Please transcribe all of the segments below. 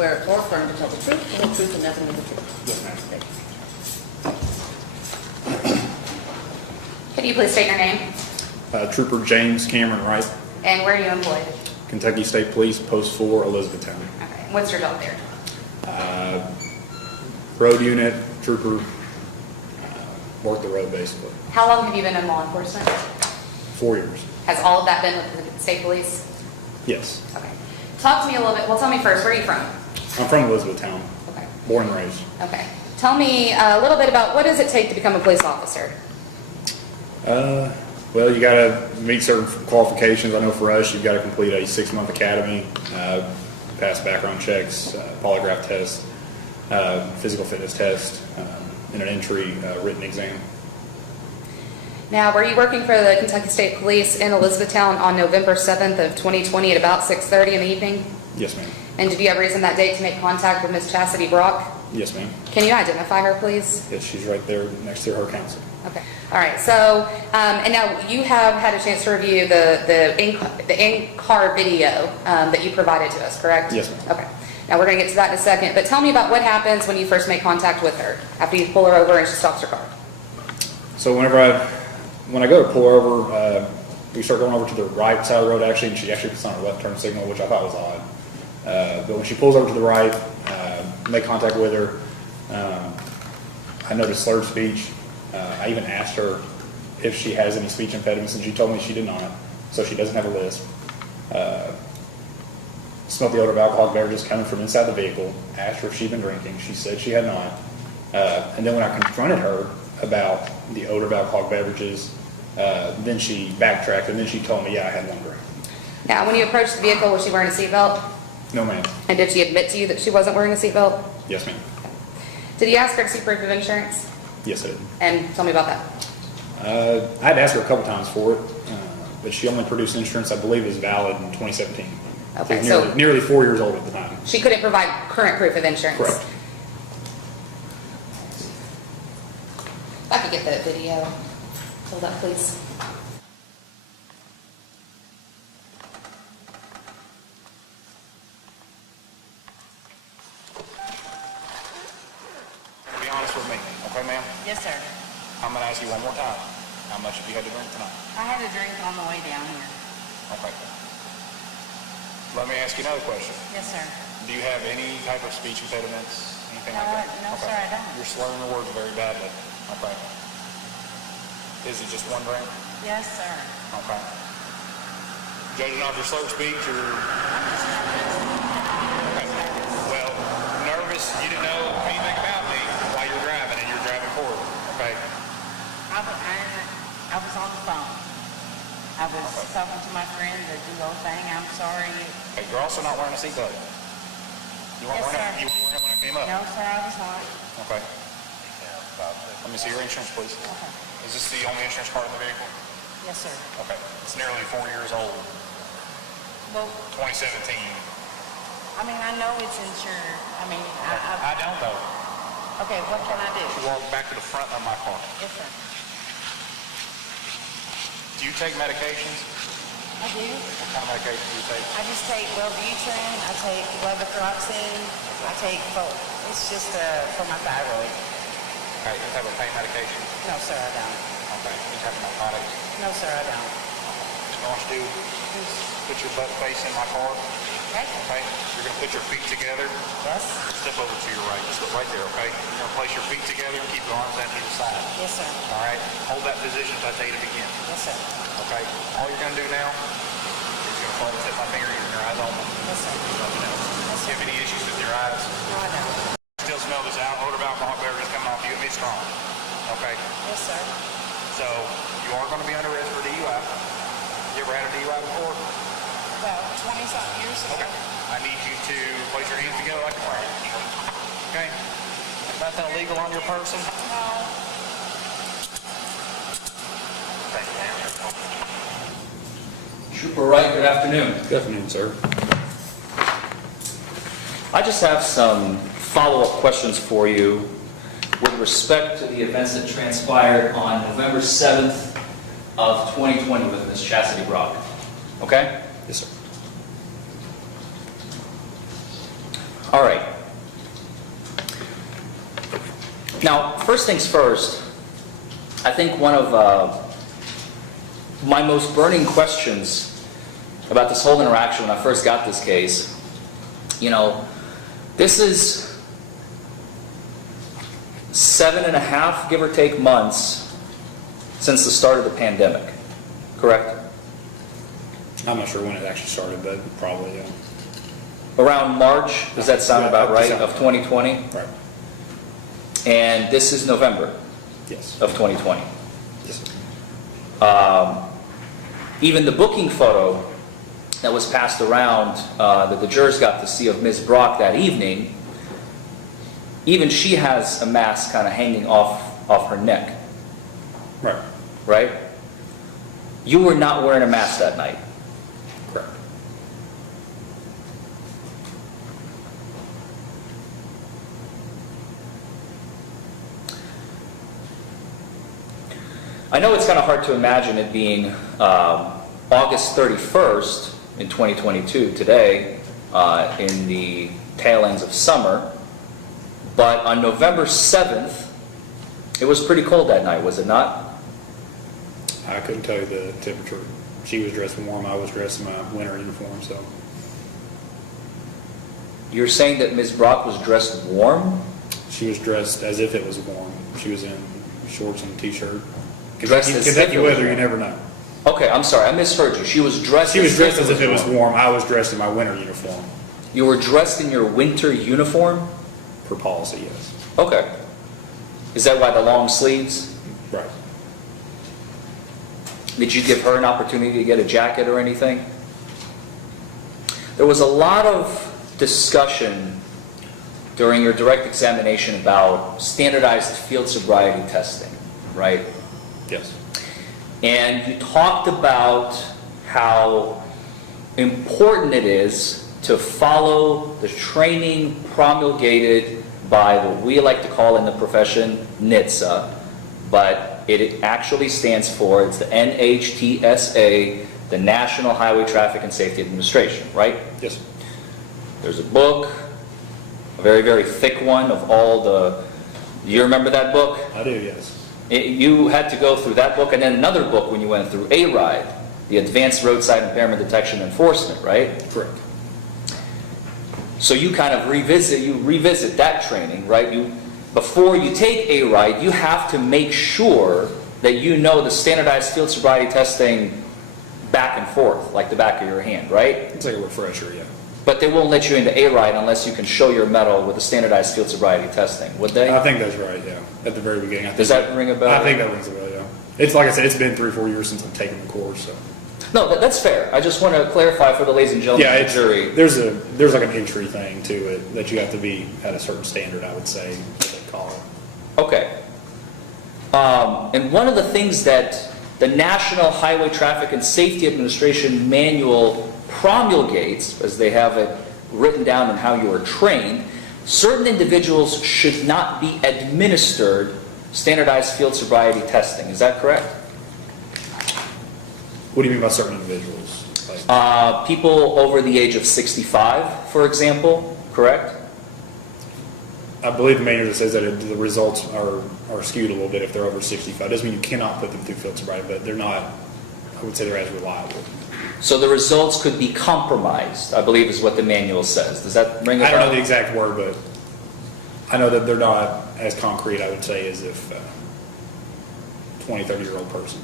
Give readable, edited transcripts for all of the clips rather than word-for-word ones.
Swear or affirm to tell the truth, the whole truth, and nothing but the truth. Yes, ma'am. Could you please state your name Trooper James Cameron Wright, and where are you employed? Kentucky State Police, Post 4, Elizabethtown. Okay. What's your job there? Road unit, trooper, work the road basically. How long have you been in law enforcement? 4 years. Has all of that been with the state police? Yes. Okay. Talk to me a little bit. Well, tell me first, where are you from? I'm from Elizabethtown, Okay. born and raised. Okay. Tell me a little bit about what does it take to become a police officer? Well, you got to meet certain qualifications. I know for us, you've got to complete a 6-month academy, pass background checks, polygraph test, physical fitness test, and an entry written exam. Now, were you working for the Kentucky State Police in Elizabethtown on November 7th of 2020 at about 6:30 in the evening? Yes, ma'am. And did you have reason that day to make contact with Miss Chastity Brock? Yes, ma'am. Can you identify her, please? Yes, she's right there next to her counsel. Okay. All right. So, and now you have had a chance to review the in-car video that you provided to us, correct? Yes, ma'am. Okay. Now we're going to get to that in a second, but tell me about what happens when you first make contact with her after you pull her over and she stops her car. So when I go to pull her over, we start going over to the right side of the road actually, and she actually puts on her left turn signal, which I thought was odd. But when she pulls over to the right, make contact with her, I noticed slurred speech. I even asked her if she has any speech impediments, and she told me she did not, so she doesn't have a lisp. Smelled the odor of alcoholic beverages coming from inside the vehicle. Asked her if she'd been drinking. She said she had not. And then when I confronted her about the odor of alcoholic beverages, then she backtracked, and then she told me, yeah, I had one drink. Now, when you approached the vehicle, was she wearing a seatbelt? No, ma'am. And did she admit to you that she wasn't wearing a seatbelt? Yes, ma'am. Did you ask her to see proof of insurance? Yes, I did. And tell me about that. I had asked her a couple times for it, but she only produced insurance I believe is valid in 2017. Okay, She was so nearly 4 years old at the time. she couldn't provide current proof of insurance? Correct. If I could get that video pulled up, please. Be honest with me, okay, ma'am? Yes, sir. I'm going to ask you one more time. How much have you had to drink tonight? I had a drink on the way down here. Okay. Let me ask you another question. Yes, sir. Do you have any type of speech impediments, anything No, like that? no, sir, I don't. You're slurring the words very badly. Okay. Is it just one drink? Yes, sir. Okay. Judging off your slurred speech, or okay. Well, nervous. You didn't know anything about me while you were driving, and you're driving forward. Okay. I was on the phone. I was talking to my friend, the DUI thing. I'm sorry. Okay. You're also not wearing a seatbelt. You weren't Yes, wearing it. sir. You weren't wearing it when I came up. No, sir, I was not. Okay. Let me see your insurance, please. Okay. Is this the only insurance card in the vehicle? Yes, sir. Okay. It's nearly 4 years old. Well, 2017. I mean, I know it's insured. I mean, I don't know. okay, what can I do? Walk back to the front of my car. Yes, sir. Do you take medications? I do. What kind of medication do you take? I just take Wellbutrin. I take levothyroxine. I take, it's just for my thyroid. Okay. You have a pain medication? No, sir, I don't. Okay. You have narcotics? No, sir, I don't. You know what you do? Put your butt face in my car. Okay? Okay. You're going to put your feet together. Yes? Step over to your right. Just look right there, okay? You're going to place your feet together and keep your arms out to the side. Yes, sir. All right? Hold that position until I tell you to begin. Yes, sir. Okay? All you're going to do now is you're going to follow tip my finger and your eyes open. Yes, sir. Nothing else. Do you have any issues with your eyes? No, I don't. Still smell this odor of alcohol beverages coming off you. It's strong. Okay? Yes, sir. So you are going to be under arrest for DUI. You ever had a DUI before? About 20-something years ago. Okay. I need you to place your hands together like a friend. Okay? Nothing illegal on your person? No. Trooper Wright, good afternoon. Good afternoon, sir. I just have some follow-up questions for you with respect to the events that transpired on November 7th of 2020 with Ms. Chastity Brock. Okay? Yes, sir. All right. Now, first things first, I think one of my most burning questions about this whole interaction when I first got this case, this is 7.5, give or take, months since the start of the pandemic, correct? I'm not sure when it actually started, but probably, yeah. Around March, does that sound about right, of 2020? Right. And this is November Yes. of 2020. Yes, sir. Even the booking photo that was passed around that the jurors got to see of Ms. Brock that evening, even she has a mask kind of hanging off her neck, Right. right? You were not wearing a mask that night. Correct. I know it's kind of hard to imagine it being August 31st in 2022, today, in the tail ends of summer, but on November 7th, it was pretty cold that night, was it not? I couldn't tell you the temperature. She was dressed warm, I was dressed in my winter uniform, so. You're saying that Ms. Brock was dressed warm? She was dressed as if it was warm. She was in shorts and a t-shirt. Dressed as if Kentucky it was weather, you warm. never know. Okay, I'm sorry, I misheard you. She was dressed She was dressed as if it was warm. warm. I was dressed in my winter uniform. You were dressed in your winter uniform? For policy, yes. Okay. Is that why the long sleeves? Right. Did you give her an opportunity to get a jacket or anything? There was a lot of discussion during your direct examination about standardized field sobriety testing, right? Yes. And you talked about how important it is to follow the training promulgated by what we like to call in the profession NHTSA, but it actually stands for, it's the NHTSA, the National Highway Traffic and Safety Administration, right? Yes. There's a book, a very, very thick one of all the, you remember that book? I do, yes. You had to go through that book and then another book when you went through A-RIDE, the Advanced Roadside Impairment Detection Enforcement, right? Correct. So you kind of revisit that training, right? Before you take A-RIDE, you have to make sure that you know the standardized field sobriety testing back and forth, like the back of your hand, right? It's like a refresher, yeah. But they won't let you into A-RIDE unless you can show your medal with the standardized field sobriety testing, would they? I think that's right, yeah. At the very beginning. I think Does that ring a bell? I think that rings a bell, yeah. It's like I said, it's been 3 or 4 years since I've taken the course, so. No, that's fair. I just want to clarify for the ladies and gentlemen Yeah, of it's, the jury. there's like an entry thing to it that you have to be at a certain standard, I would say, what they call it. Okay. And one of the things that the National Highway Traffic and Safety Administration manual promulgates, as they have it written down in how you are trained, certain individuals should not be administered standardized field sobriety testing. Is that correct? What do you mean by certain individuals? Like, People over the age of 65, for example, correct? I believe the manual says that the results are skewed a little bit if they're over 65. Doesn't mean you cannot put them through field sobriety, but they're not, I would say they're as reliable. So the results could be compromised, I believe is what the manual says. Does that ring a I bell? don't know the exact word, but I know that they're not as concrete, I would say, as if 20, 30-year-old person.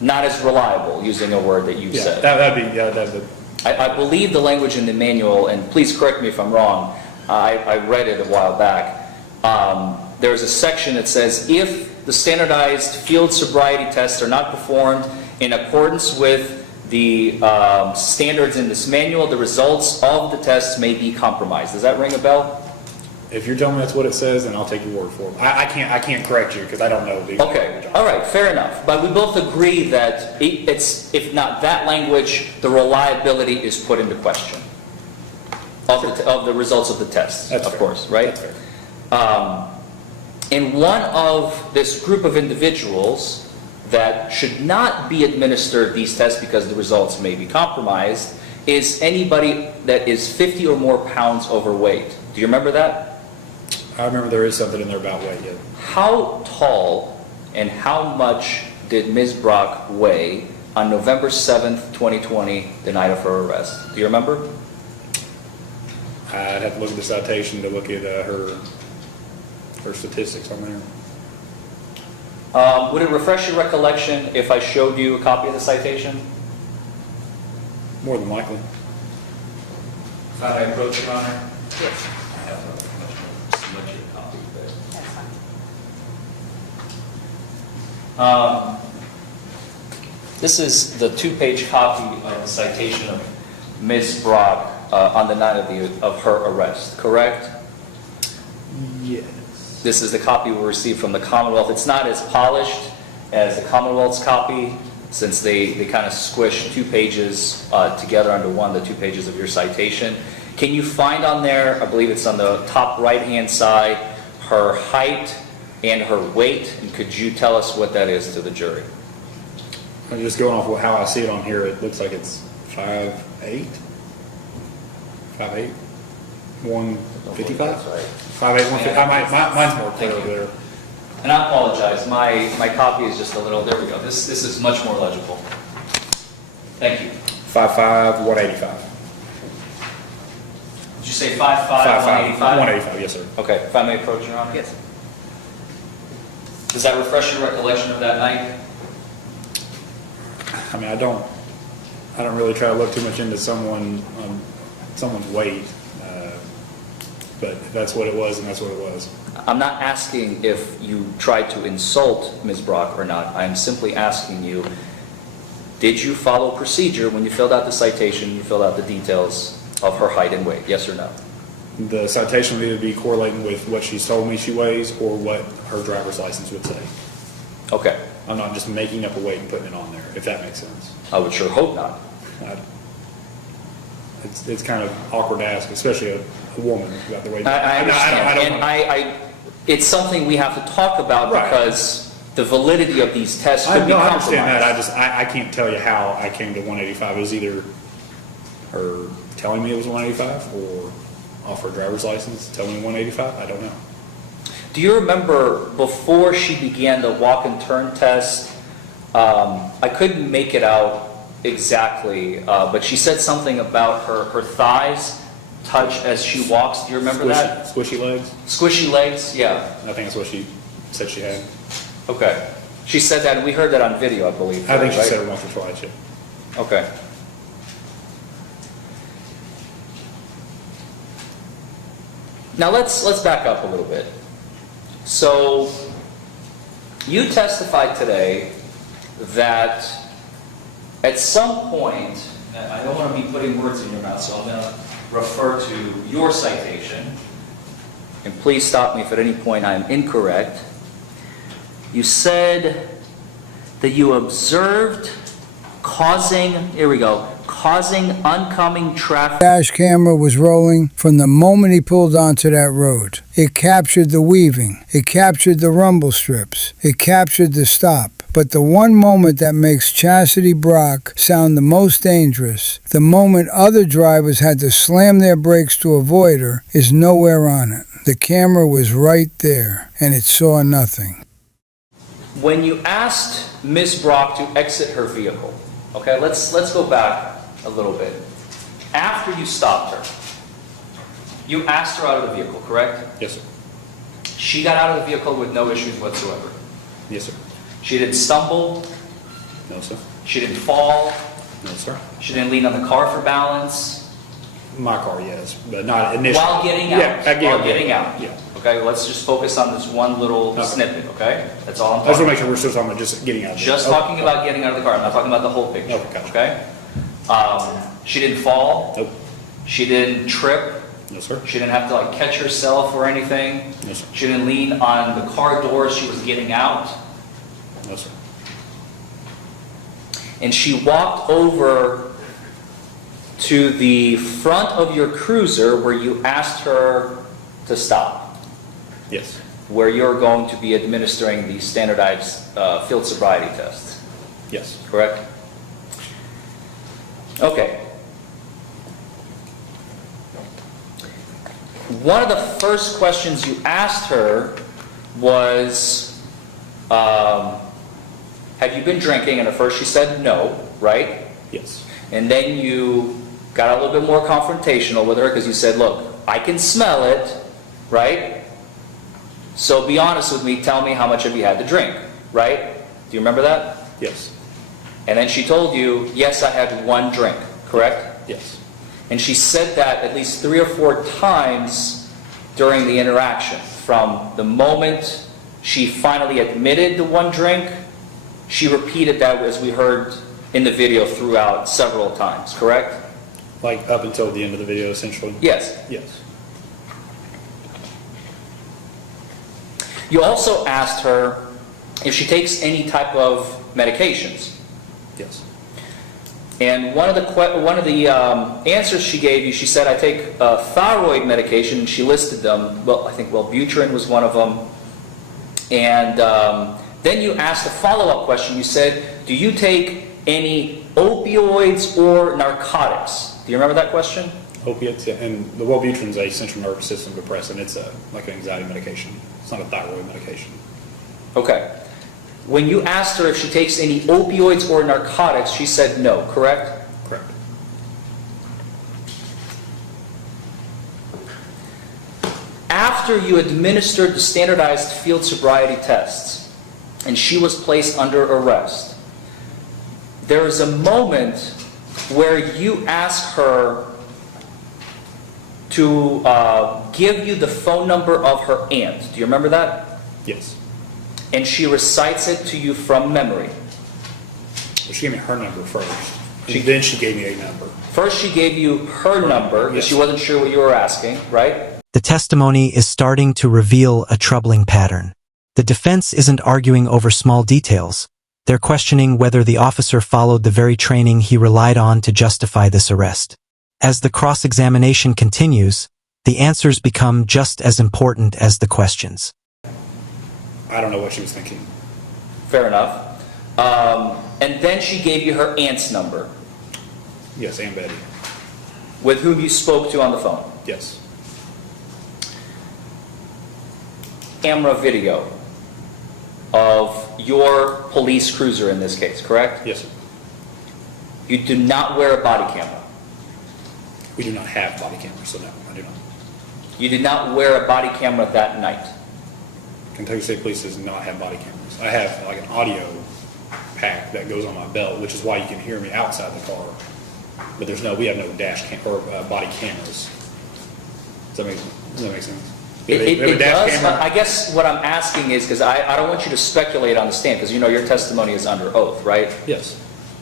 Not as reliable, using a word that you said. That'd be. I believe the language in the manual, and please correct me if I'm wrong, I read it a while back. There's a section that says, if the standardized field sobriety tests are not performed in accordance with the standards in this manual, the results of the tests may be compromised. Does that ring a bell? If you're telling me that's what it says, then I'll take your word for it. I can't correct you because I don't know the exact Okay, language. all right, fair enough. But we both agree that it's, if not that language, the reliability is put into question of the results of the tests, That's of fair. course, right? That's fair. And one of this group of individuals that should not be administered these tests because the results may be compromised is anybody that is 50 or more pounds overweight. Do you remember that? I remember there is something in there about weight, yeah. How tall and how much did Ms. Brock weigh on November 7th, 2020, the night of her arrest? Do you remember? I'd have to look at the citation to look at her statistics on there. Would it refresh your recollection if I showed you a copy of the citation? More than likely. How I approach, Your Honor? Yes. I have a much more smudgy copy, but... That's fine. This is the two-page copy of the citation of Ms. Brock on the night of her arrest, correct? Yes. This is the copy we received from the Commonwealth. It's not as polished as the Commonwealth's copy, since they kind of squish 2 pages together under one, the 2 pages of your citation. Can you find on there, I believe it's on the top right-hand side, her height and her weight? And could you tell us what that is to the jury? I'm just going off how I see it on here. It looks like it's 5'8", 155. That's right. 5'8", 150. Mine's more clear over there. And I apologize, my copy is just a little, there we go. This is much more legible. Thank you. 5'5", 185. Did you say 5'5", 5'5", 185? 185. Yes, sir. Okay, if I may approach, Your Honor? Yes. Does that refresh your recollection of that night? I mean, I don't really try to look too much into someone's weight, but if that's what it was, and that's what it was. I'm not asking if you tried to insult Ms. Brock or not. I'm simply asking you, did you follow procedure when you filled out the citation, you filled out the details of her height and weight, yes or no? The citation would either be correlating with what she's told me she weighs or what her driver's license would say. Okay, I'm not just making up a weight and putting it on there, if that makes sense. I would sure hope not. It's kind of awkward to ask, especially a woman about the weight. I understand, I don't and wanna- it's something we have to talk about Right. because the validity of these tests I could be no, I understand that. compromised. I can't tell you how I came to 185. It was either her telling me it was 185 or off her driver's license telling me 185. I don't know. Do you remember before she began the walk and turn test, I couldn't make it out exactly, but she said something about her thighs touch as she walks. Do you remember that? Squishy legs? Squishy legs? Yeah. I think that's what she said she had. Okay. She said that, and we heard that on video, I believe. I think she right? said it once or twice, yeah. Okay. Now let's back up a little bit. So you testified today that at some point, and I don't want to be putting words in your mouth, so I'm going to refer to your citation, and please stop me if at any point I am incorrect. You said that you observed causing oncoming traffic. Dash camera was rolling from the moment he pulled onto that road. It captured the weaving. It captured the rumble strips. It captured the stop. But the one moment that makes Chastity Brock sound the most dangerous, the moment other drivers had to slam their brakes to avoid her, is nowhere on it. The camera was right there, and it saw nothing. When you asked Ms. Brock to exit her vehicle, okay, let's go back a little bit. After you stopped her, you asked her out of the vehicle, correct? Yes, sir. She got out of the vehicle with no issues whatsoever. Yes, sir. She didn't stumble, No, sir. she didn't fall, No, sir. she didn't lean on the car for balance. My car, yes, but not initially. While getting out. Yeah, While getting out. Yeah. Okay, let's just focus on this one little Okay. snippet, okay? That's all I'm I just talking want to make sure we're still talking about just getting out of there. Just Okay. talking about getting out of the car, I'm not talking about the whole picture, Okay, gotcha. okay? She didn't fall, Nope. she didn't trip, No, sir. she didn't have to like catch herself or anything. No, sir. She didn't lean on the car door as she was getting out. No, sir. And she walked over to the front of your cruiser where you asked her to stop, Yes. where you're going to be administering the standardized field sobriety test, Yes. correct? Okay. one of the first questions you asked her was, have you been drinking? And at first she said no, right? Yes. And then you got a little bit more confrontational with her because you said, look, I can smell it, right? So be honest with me, tell me how much have you had to drink, right? Do you remember that? Yes. And then she told you, yes, I had one drink, correct? Yes. And she said that at least 3 or 4 times during the interaction. From the moment she finally admitted the one drink, she repeated that as we heard in the video throughout several times, correct? Like up until the end of the video, essentially? Yes. Yes. You also asked her if she takes any type of medications. Yes. And one of the answers she gave you, she said, I take thyroid medication, and she listed them. Well, I think Wellbutrin was one of them. And then you asked a follow-up question. You said, do you take any opioids or narcotics? Do you remember that question? Opiates, yeah, and the Wellbutrin is a central nervous system depressant. It's like an anxiety medication. It's not a thyroid medication. Okay. When you asked her if she takes any opioids or narcotics, she said no, correct? Correct. After you administered the standardized field sobriety tests and she was placed under arrest, there is a moment where you ask her to give you the phone number of her aunt. Do you remember that? Yes. And she recites it to you from memory. Well, she gave me her number first. Then she gave me a number. First she gave you her number because Yes. she wasn't sure what you were asking, right? The testimony is starting to reveal a troubling pattern. The defense isn't arguing over small details. They're questioning whether the officer followed the very training he relied on to justify this arrest. As the cross-examination continues, the answers become just as important as the questions. I don't know what she was thinking. Fair enough. And then she gave you her aunt's number, Yes, and Betty. with whom you spoke to on the phone. Yes. Camera video of your police cruiser in this case, correct? Yes, sir. You do not wear a body camera. We do not have body cameras, so no, I do not. You did not wear a body camera that night. Kentucky State Police does not have body cameras. I have like an audio pack that goes on my belt, which is why you can hear me outside the car. But we have no dash cam or body cameras. Does that make sense? We have It a dash does. camera. I guess what I'm asking is, because I don't want you to speculate on the stand, because you know your testimony is under oath, right? Yes.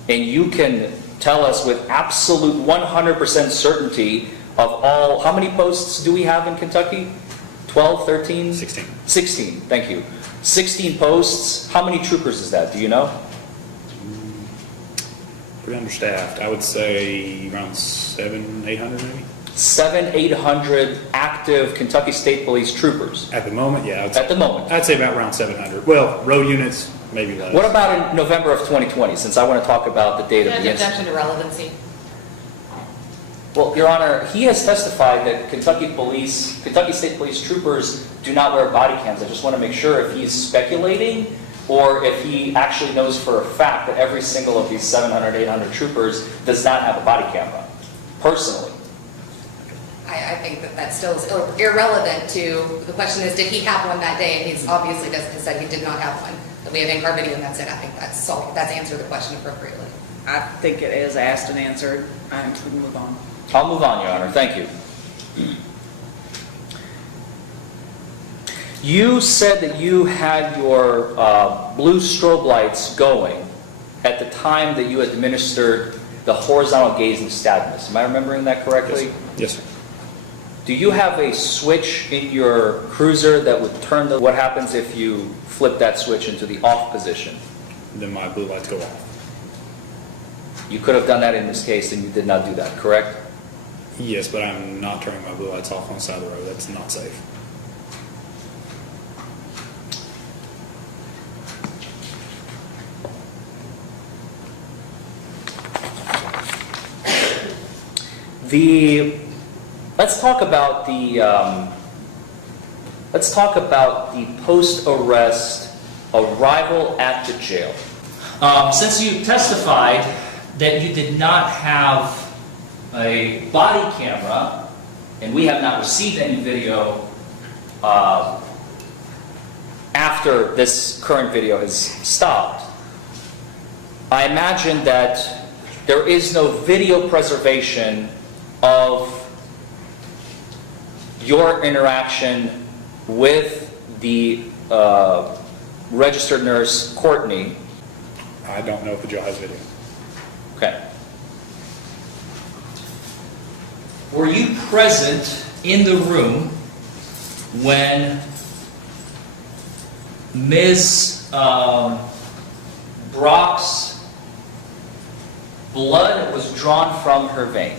And you can tell us with absolute 100% certainty of all, how many posts do we have in Kentucky? 12, 13? 16. 16, thank you. 16 posts. How many troopers is that? Do you know? Pretty understaffed. I would say around 700, 800 maybe. 700, 800 active Kentucky State Police troopers. At the moment, yeah. At the moment. I'd say about around 700. Well, road units, maybe less. What about in November of 2020, since I want to talk about the date of the incident? Objection to relevancy. Well, Your Honor, he has testified that Kentucky State Police troopers do not wear body cams. I just want to make sure if he's speculating or if he actually knows for a fact that every single of these 700, 800 troopers does not have a body camera, personally. I think that that still is irrelevant to, the question is, did he have one that day? And he's obviously has said he did not have one. But we have in-car video and that's it. I think that's answered the question appropriately. I think it is asked and answered. I think we can move on. I'll move on, Your Honor. Thank you. You said that you had your blue strobe lights going at the time that you administered the horizontal gaze nystagmus. Am I remembering that correctly? Yes, sir. Do you have a switch in your cruiser that would turn what happens if you flip that switch into the off position? Then my blue lights go off. You could have done that in this case and you did not do that, correct? Yes, but I'm not turning my blue lights off on the side of the road. That's not safe. The let's talk about the post-arrest arrival at the jail. Since you testified that you did not have a body camera, and we have not received any video After this current video has stopped, I imagine that there is no video preservation of your interaction with the registered nurse, Courtney. I don't know if the jail has video. Okay. Were you present in the room when Ms. Brock's blood was drawn from her vein?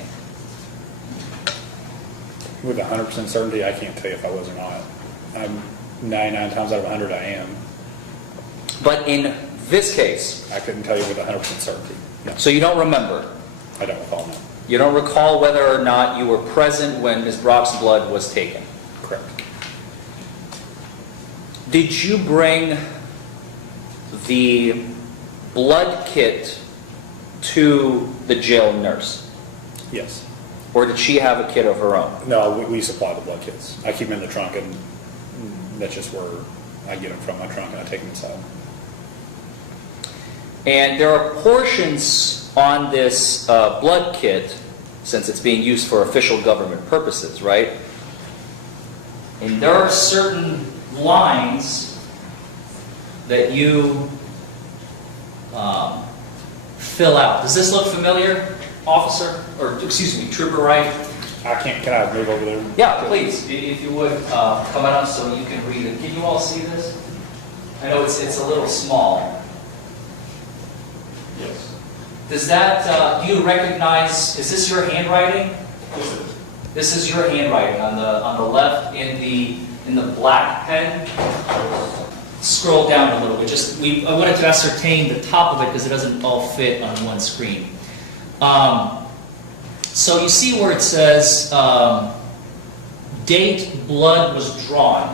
With 100% certainty, I can't tell you if I was or not. I'm 99 times out of 100 I am. But in this case, I couldn't tell you with 100% certainty. No, so you don't remember? I don't recall, no. You don't recall whether or not you were present when Ms. Brock's blood was taken? Correct. Did you bring the blood kit to the jail nurse? Yes. Or did she have a kit of her own? No, we supply the blood kits. I keep them in the trunk, and that's just where I get them from my trunk, and I take them inside. And there are portions on this blood kit, since it's being used for official government purposes, right? And there are certain lines that you fill out. Does this look familiar, officer? Or, excuse me, trooper, right? Can I move over there? Yeah, please, if you would, come on up so you can read it. Can you all see this? I know it's a little small. Yes. Does that, do you recognize, is this your handwriting? This is your handwriting on the left in the black pen. Scroll down a little bit. I wanted to ascertain the top of it because it doesn't all fit on one screen. So you see where it says date blood was drawn.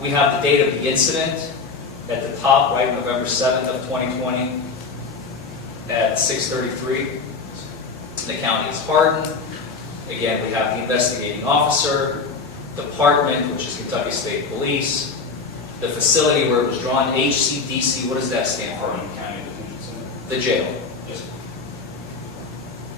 We have the date of the incident at the top, right, November 7th of 2020 at 6:33. The county is Hardin. Again, we have the investigating officer, department, which is Kentucky State Police, the facility where it was drawn, HCDC, what does that stand for? County Detention Center. The jail. Yes.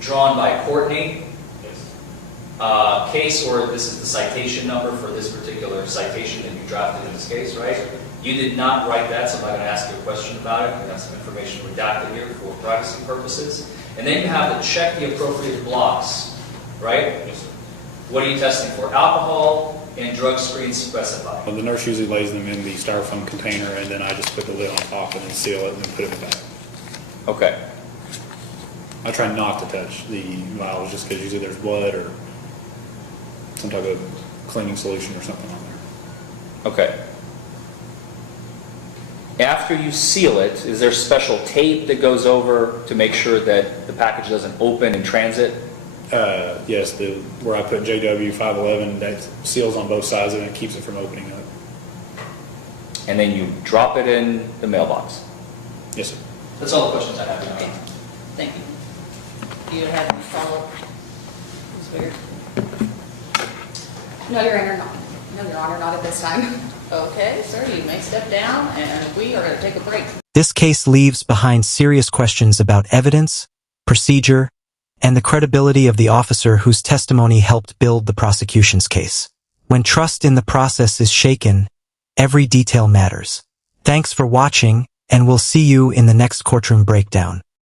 Drawn by Courtney. Yes. Case, or this is the citation number for this particular citation that you drafted in this case, right? You did not write that, so I'm not going to ask you a question about it. I have some information redacted here for privacy purposes. And then you have to check the appropriate blocks, right? Yes, sir. What are you testing for? Alcohol and drug screens specified. Well, the nurse usually lays them in the styrofoam container, and then I just put the lid on top and then seal it and then put it in the bag. Okay. I try not to touch the vials just because usually there's blood or some type of cleaning solution or something on there. Okay. After you seal it, is there special tape that goes over to make sure that the package doesn't open in transit? Yes, where I put JW 511, that seals on both sides and it keeps it from opening up. And then you drop it in the mailbox? Yes, sir. That's all the questions I have, Your Honor. Thank you. Do you have any follow-up? It's weird. No, Your Honor, not. No, Your Honor, not at this time. Okay, sir, you may step down, and we are going to take a break. This case leaves behind serious questions about evidence, procedure, and the credibility of the officer whose testimony helped build the prosecution's case. When trust in the process is shaken, every detail matters. Thanks for watching, and we'll see you in the next courtroom breakdown.